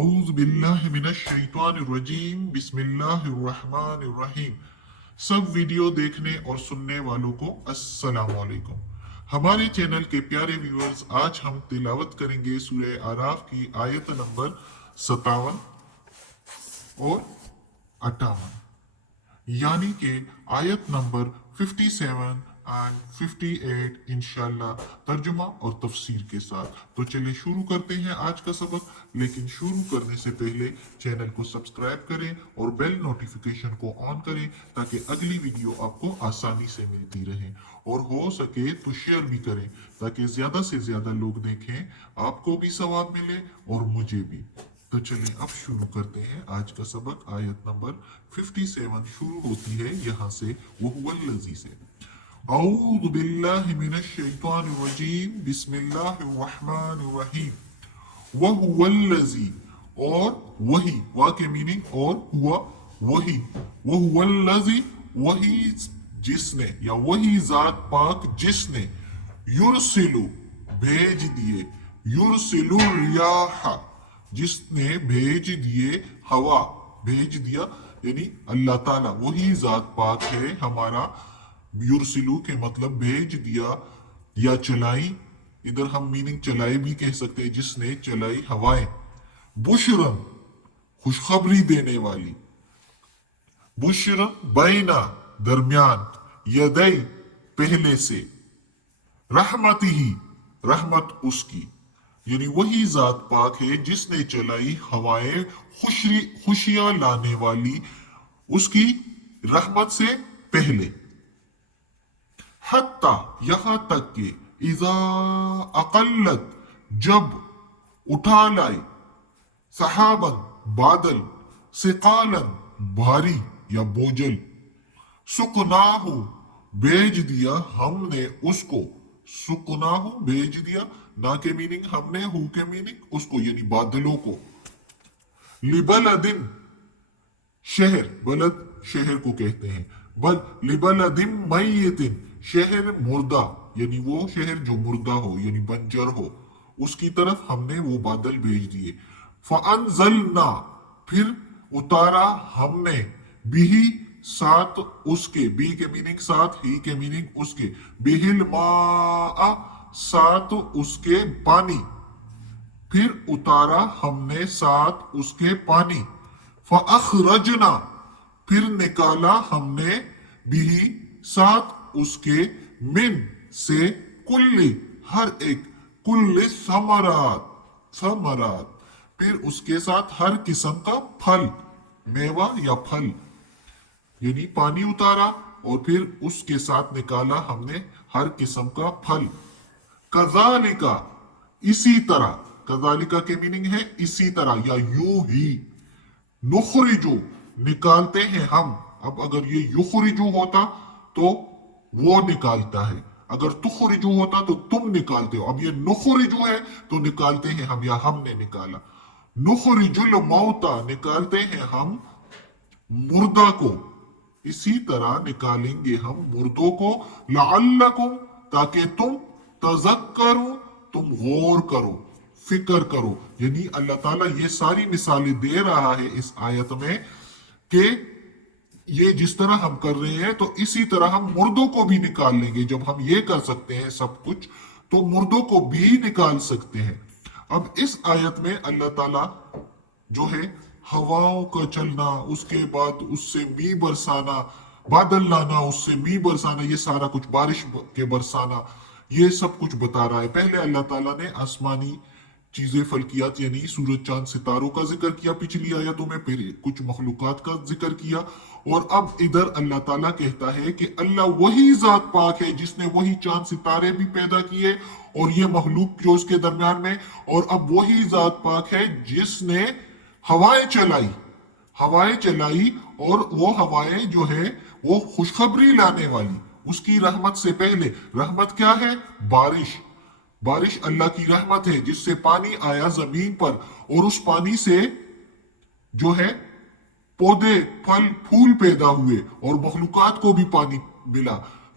اعوذ باللہ من الشیطان الرجیم بسم اللہ الرحمن الرحیم۔ سب ویڈیو دیکھنے اور سننے والوں کو السلام علیکم۔ ہمارے چینل کے پیارے ویورز، آج ہم تلاوت کریں گے سورہ اعراف کی آیت نمبر 57 اور 58، یعنی کہ آیت نمبر 57 اور 58 انشاءاللہ ترجمہ اور تفسیر کے ساتھ۔ تو چلیں شروع کرتے ہیں آج کا سبق، لیکن شروع کرنے سے پہلے چینل کو سبسکرائب کریں اور بیل نوٹیفیکیشن کو آن کریں تاکہ اگلی ویڈیو آپ کو آسانی سے ملتی رہے، اور ہو سکے تو شیئر بھی کریں تاکہ زیادہ سے زیادہ لوگ دیکھیں، آپ کو بھی ثواب ملے اور مجھے بھی۔ تو چلیں اب شروع کرتے ہیں آج کا سبق۔ آیت نمبر 57 شروع ہوتی ہے یہاں سے، وَهُوَ الَّذِي سے۔ اعوذ باللہ من الشیطان الرجیم بسم اللہ الرحمن الرحیم۔ وَهُوَ الَّذِي، اور وہی، وا کے میننگ اور ہوا وہی، وَهُوَ الَّذِي وہی جس نے، یا وہی ذات پاک جس نے، یرسلو بھیج دیے، یرسلو الریاح جس نے بھیج دیے، ہوا بھیج دیا، یعنی اللہ تعالیٰ وہی ذات پاک ہے ہمارا۔ یرسلو کے مطلب بھیج دیا یا چلائی، ادھر ہم میننگ چلائی بھی کہہ سکتے ہیں، جس نے چلائی ہوائیں۔ بشرن خوشخبری دینے والی، بشرن بینا درمیان، یدئی پہلے سے، رحمتی ہی رحمت اس کی، یعنی وہی ذات پاک ہے جس نے چلائی ہوائیں خوشیاں لانے والی اس کی رحمت سے پہلے۔ حتی یہاں تک کہ اذا اقلت جب اٹھا لائی، سحابن بادل، ثقالن بھاری یا بوجھل، سقناہ بھیج دیا ہم نے اس کو، سقناہ بھیج دیا، نا کے میننگ ہم نے، ہو کے میننگ اس کو، یعنی بادلوں کو، لبلدن شہر، بلد شہر کو کہتے ہیں، بل لبلدن میتن شہر مردہ، یعنی وہ شہر جو مردہ ہو یعنی بنجر ہو، اس کی طرف ہم نے وہ بادل بھیج دیے۔ فانزلنا پھر اتارا ہم نے، بھی ساتھ اس کے، بی کے میننگ ساتھ، ہی کے میننگ اس کے، بہل ماء ساتھ اس کے پانی، پھر اتارا ہم نے ساتھ اس کے پانی۔ فاخرجنا پھر نکالا ہم نے، بھی ساتھ اس کے، من سے، کل ہر ایک، کل ثمرات پھر اس کے ساتھ ہر قسم کا پھل، میوہ یا پھل، یعنی پانی اتارا اور پھر اس کے ساتھ نکالا ہم نے ہر قسم کا پھل۔ کذالکا اسی طرح، کذالکا کے میننگ ہے اسی طرح یا یوں ہی، نخرجو نکالتے ہیں ہم، اب اگر یہ یخرجو ہوتا تو وہ نکالتا ہے، اگر تخرجو ہوتا تو تم نکالتے ہو، اب یہ نخرجو ہے تو نکالتے ہیں ہم یا ہم نے نکالا۔ نخرج الموتى نکالتے ہیں ہم مردہ کو، اسی طرح نکالیں گے ہم مردوں کو، لعلکم تاکہ تم، تذکروا تم غور کرو، فکر کرو، یعنی اللہ تعالیٰ یہ ساری مثالیں دے رہا ہے اس آیت میں کہ یہ جس طرح ہم کر رہے ہیں تو اسی طرح ہم مردوں کو بھی نکال لیں گے۔ جب ہم یہ کر سکتے ہیں سب کچھ تو مردوں کو بھی نکال سکتے ہیں۔ اب اس آیت میں اللہ تعالیٰ جو ہے ہواؤں کا چلنا، اس کے بعد اس سے می برسانا، بادل لانا، اس سے می برسانا، یہ سارا کچھ، بارش کے برسانا، یہ سب کچھ بتا رہا ہے۔ پہلے اللہ تعالیٰ نے آسمانی چیزیں، فلکیات یعنی سورج چاند ستاروں کا ذکر کیا پچھلی آیتوں میں، پھر کچھ مخلوقات کا ذکر کیا، اور اب ادھر اللہ تعالیٰ کہتا ہے کہ اللہ وہی ذات پاک ہے جس نے وہی چاند ستارے بھی پیدا کیے اور یہ مخلوق جو اس کے درمیان میں، اور اب وہی ذات پاک ہے جس نے ہوائیں چلائی، اور وہ ہوائیں جو ہے وہ خوشخبری لانے والی، اس کی رحمت سے پہلے۔ رحمت کیا ہے؟ بارش اللہ کی رحمت ہے جس سے پانی آیا زمین پر، اور اس پانی سے جو ہے پودے، پھل، پھول پیدا ہوئے، اور مخلوقات کو بھی پانی ملا۔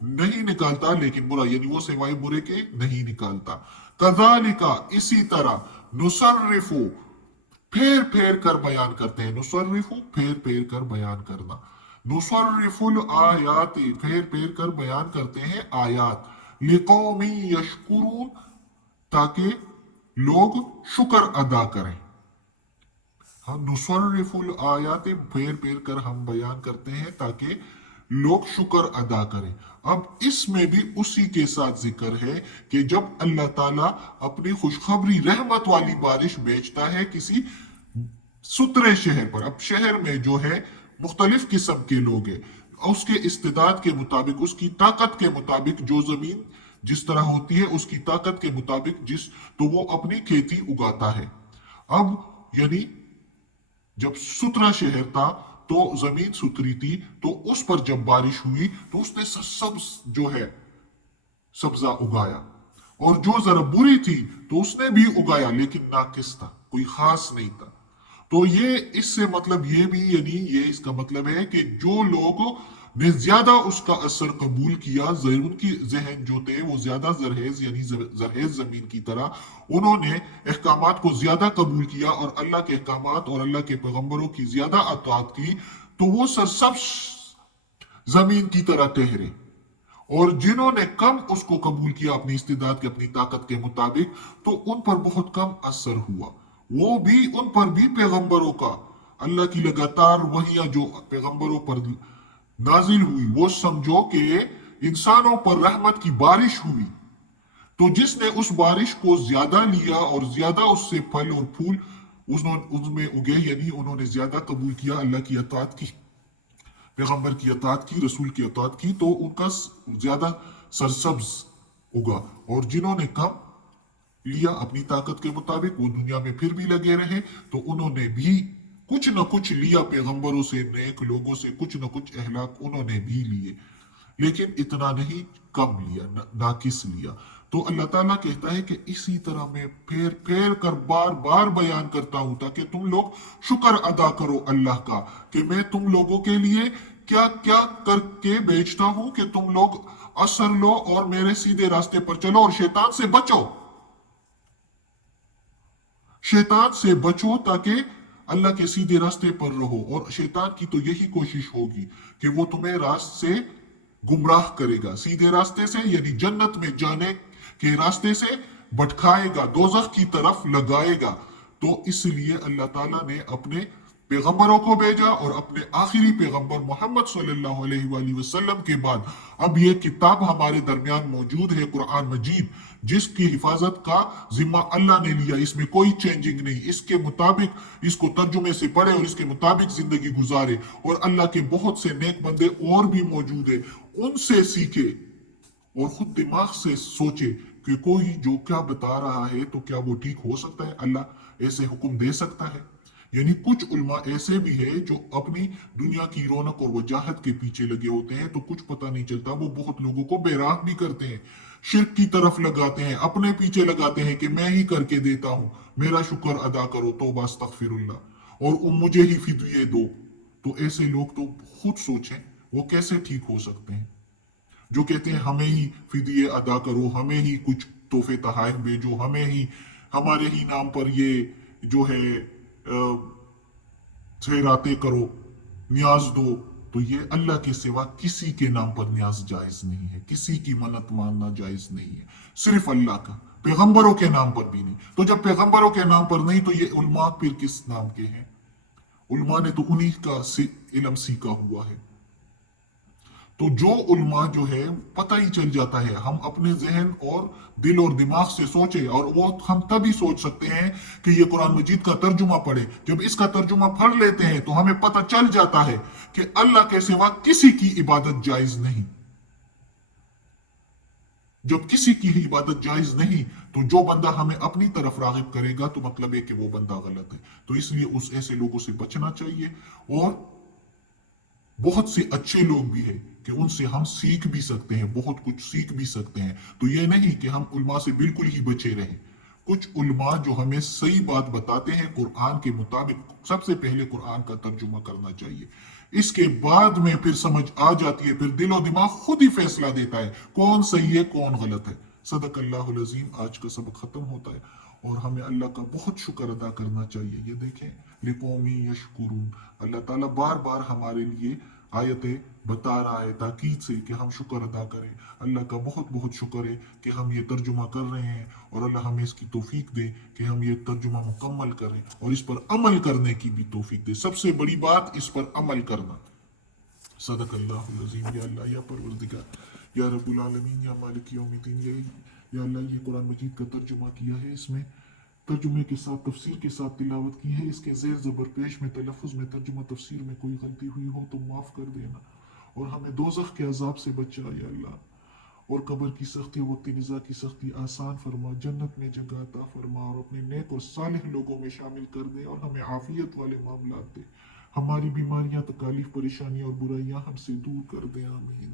نہیں نکالتا لیکن برا یعنی وہ سوائے برے کے نہیں نکالتا. کذالکا اسی طرح نصرفو پھیر پھیر کر بیان کرتے ہیں. نصرفو پھیر پھیر کر بیان کرنا. نصرف الآیات پھیر پھیر کر بیان کرتے ہیں آیات. لقوم یشکرون تاکہ لوگ شکر ادا کریں. نصرف الآیات پھیر پھیر کر ہم بیان کرتے ہیں تاکہ لوگ شکر ادا کریں. اب اس میں بھی اسی کے ساتھ ذکر ہے کہ جب اللہ تعالیٰ اپنی خوشخبری رحمت والی بارش بھیجتا ہے کسی سترے شہر پر. اب شہر میں جو ہے مختلف قسم کے لوگ ہیں, اس کے استعداد کے مطابق, اس کی طاقت کے مطابق, جو زمین جس طرح ہوتی ہے اس کی طاقت کے مطابق تو وہ اپنی کھیتی اگاتا ہے. اب یعنی جب سترا شہر تھا تو زمین ستری تھی, تو اس پر جب بارش ہوئی تو اس نے سبز جو ہے سبزہ اگایا, اور جو ذرا بری تھی تو اس نے بھی اگایا لیکن ناقص تھا, کوئی خاص نہیں تھا. تو یہ اس سے مطلب یہ بھی یعنی یہ اس کا مطلب ہے کہ جو لوگوں نے زیادہ اس کا اثر قبول کیا, ان کی ذہن جو تھے وہ زیادہ زرخیز یعنی زرخیز زمین کی طرح, انہوں نے احکامات کو زیادہ قبول کیا اور اللہ کے احکامات اور اللہ کے پیغمبروں کی زیادہ اطاعت کی, تو وہ سرسبز زمین کی طرح ٹہرے. اور جنہوں نے کم اس کو قبول کیا اپنی استعداد کے اپنی طاقت کے مطابق, تو ان پر بہت کم اثر ہوا. وہ بھی ان پر بھی پیغمبروں کا اللہ کی لگاتار وحیاں جو پیغمبروں پر نازل ہوئی وہ سمجھو کہ انسانوں پر رحمت کی بارش ہوئی. تو جس نے اس بارش کو زیادہ لیا اور زیادہ اس سے پھل اور پھول اس میں اگے, یعنی انہوں نے زیادہ قبول کیا, اللہ کی اطاعت کی, پیغمبر کی اطاعت کی, رسول کی اطاعت کی, تو ان کا زیادہ سرسبز اگا. اور جنہوں نے کم لیا اپنی طاقت کے مطابق, وہ دنیا میں پھر بھی لگے رہے, تو انہوں نے بھی کچھ نہ کچھ لیا پیغمبروں سے, نیک لوگوں سے کچھ نہ کچھ اخلاق انہوں نے بھی لیے, لیکن اتنا نہیں, کم لیا, ناقص لیا. تو اللہ تعالیٰ کہتا ہے کہ اسی طرح میں پھیر پھیر کر بار بار بیان کرتا ہوں تاکہ تم لوگ شکر ادا کرو اللہ کا, کہ میں تم لوگوں کے لیے کیا کیا کر کے بیچتا ہوں کہ تم لوگ اثر لو اور میرے سیدھے راستے پر چلو اور شیطان سے بچو. شیطان سے بچو تاکہ اللہ کے سیدھے راستے پر رہو. اور شیطان کی تو یہی کوشش ہوگی کہ وہ تمہیں راست سے گمراہ کرے گا, سیدھے راستے سے یعنی جنت میں جانے کے راستے سے بھٹکائے گا, دوزخ کی طرف لگائے گا. تو اس لیے اللہ تعالیٰ نے اپنے پیغمبروں کو بھیجا, اور اپنے آخری پیغمبر محمد صلی اللہ علیہ وآلہ وسلم کے بعد اب یہ کتاب ہمارے درمیان موجود ہے, قرآن مجید, جس کی حفاظت کا ذمہ اللہ نے لیا. اس میں کوئی چینجنگ نہیں, اس کے مطابق اس کو ترجمے سے پڑھے اور اس کے مطابق زندگی گزارے. اور اللہ کے بہت سے نیک بندے اور بھی موجود ہیں, ان سے سیکھے اور خود دماغ سے سوچے کہ کوئی جو کیا بتا رہا ہے تو کیا وہ ٹھیک ہو سکتا ہے, اللہ ایسے حکم دے سکتا ہے. یعنی کچھ علماء ایسے بھی ہیں جو اپنی دنیا کی رونق اور وجاہت کے پیچھے لگے ہوتے ہیں, تو کچھ پتہ نہیں چلتا, وہ بہت لوگوں کو بے راہ بھی کرتے ہیں, شرک کی طرف لگاتے ہیں, اپنے پیچھے لگاتے ہیں کہ میں ہی کر کے دیتا ہوں, میرا شکر ادا کرو, توبہ استغفر اللہ, اور مجھے ہی فدیے دو. تو ایسے لوگ تو خود سوچیں وہ کیسے ٹھیک ہو سکتے ہیں, جو کہتے ہیں ہمیں ہی فدیے ادا کرو, ہمیں ہی کچھ تحفے تحائف بھیجو, ہمیں ہی ہمارے ہی نام پر یہ جو ہے خیراتیں کرو, نیاز دو. تو یہ اللہ کے سوا کسی کے نام پر نیاز جائز نہیں ہے, کسی کی منت ماننا جائز نہیں ہے, صرف اللہ کا, پیغمبروں کے نام پر بھی نہیں. تو جب پیغمبروں کے نام پر نہیں تو یہ علماء پھر کس نام کے ہیں؟ علماء نے تو انہی کا علم سیکھا ہوا ہے. تو جو علماء جو ہے پتہ ہی چل جاتا ہے, ہم اپنے ذہن اور دل اور دماغ سے سوچیں, اور وہ ہم تبھی سوچ سکتے ہیں کہ یہ قرآن مجید کا ترجمہ پڑھے. جب اس کا ترجمہ پڑھ لیتے ہیں تو ہمیں پتہ چل جاتا ہے کہ اللہ کے سوا کسی کی عبادت جائز نہیں. جب کسی کی ہی عبادت جائز نہیں تو جو بندہ ہمیں اپنی طرف راغب کرے گا تو مطلب ہے کہ وہ بندہ غلط ہے. تو اس لیے اس ایسے لوگوں سے بچنا چاہیے. اور بہت سے اچھے لوگ بھی ہیں کہ ان سے ہم سیکھ بھی سکتے ہیں, بہت کچھ سیکھ بھی سکتے ہیں. تو یہ نہیں کہ ہم علماء سے بالکل ہی بچے رہیں, کچھ علماء جو ہمیں صحیح بات بتاتے ہیں قرآن کے مطابق، سب سے پہلے قرآن کا ترجمہ کرنا چاہیے، اس کے بعد میں پھر سمجھ آ جاتی ہے، پھر دل و دماغ خود ہی فیصلہ دیتا ہے کون صحیح ہے کون غلط ہے۔ صدق اللہ العظیم۔ آج کا سبق ختم ہوتا ہے اور ہمیں اللہ کا بہت شکر ادا کرنا چاہیے۔ یہ دیکھیں لقومی یشکرون، اللہ تعالیٰ بار بار ہمارے لیے آیتیں بتا رہا ہے تاکید سے کہ ہم شکر ادا کریں۔ اللہ کا بہت بہت شکر ہے کہ ہم یہ ترجمہ کر رہے ہیں، اور اللہ ہمیں اس کی توفیق دے کہ ہم یہ ترجمہ مکمل کریں اور اس پر عمل کرنے کی بھی توفیق دے۔ سب سے بڑی بات اس پر عمل کرنا۔ صدق اللہ العظیم۔ یا اللہ، یا پروردگار، یا رب العالمین، یا مالک یوم الدین، یا اللہ، یہ قرآن مجید کا ترجمہ کیا ہے، اس میں ترجمے کے ساتھ تفسیر کے ساتھ تلاوت کی ہے، اس کے زیر زبر پیش میں تلفظ میں ترجمہ تفسیر میں کوئی غلطی ہوئی ہو تو معاف کر دینا، اور ہمیں دوزخ کے عذاب سے بچا یا اللہ، اور قبر کی سختی، وقت نزا کی سختی آسان فرما، جنت میں جگہ عطا فرما، اور اپنے نیک اور صالح لوگوں میں شامل کر دے، اور ہمیں عافیت والے معاملات دے، ہماری بیماریاں، تکالیف، پریشانیاں اور برائیاں ہم سے دور کر دے، آمین۔